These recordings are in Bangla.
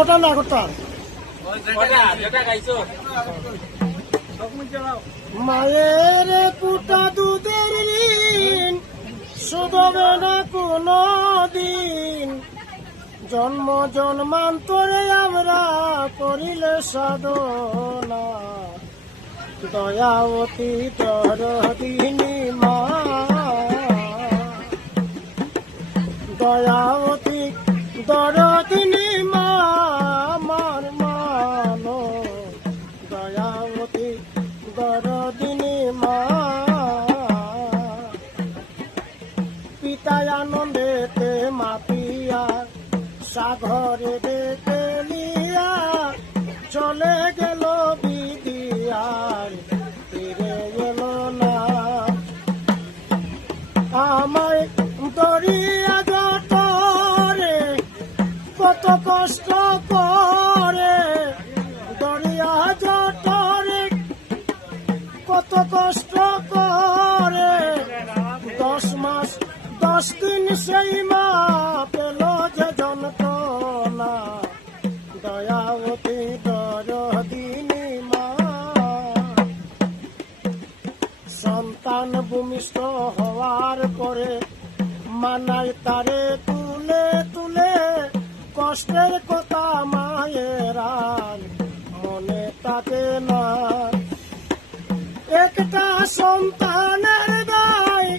ওটা না করতাম মায়ের পুটা দুধের ঋণ শুধবে না কোনো দিন জন্ম জন্মান্তরে আমরা করিলে সাধনা দয়াবতী দরদিনী মা দয়াবতী দরদিনী মা আমার মানো দয়াবতী দরদিনী মা পিতায় আনন্দেতে মাপিয়া সাগরে দেখে নিয়া চলে গেল বিদিয়ার ফিরে গেল না আমায় দরিয়া জটরে কত কষ্ট করে দরিয়া জটরে কত কষ্ট করে 10 মাস 10 দিন সেই মা পেল যে যন্ত্রণা দয়াবতী দরদিনী মা সন্তান ভূমিষ্ঠ হওয়ার পরে মানায় তারে তুলে তুলে কষ্টের কথা মায়ের আর মনে থাকে না একটা সন্তানের দায়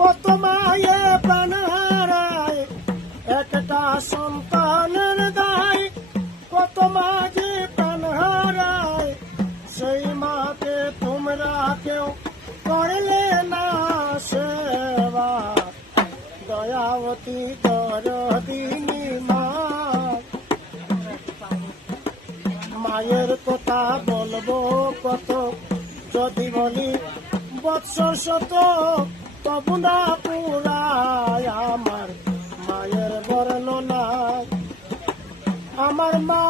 কত মায়ে প্রাণ হারায় একটা সন্তানের দায় কত মাঝে প্রাণ হারায় সেই মাকে তোমরা কেউ করলে না সেবা দয়াবতী দরদিনী মা মায়ের কথা বলবো কত যদি বলি বৎসর শত তবু না পুরায় আমার মায়ের বর্ণনা আমার মা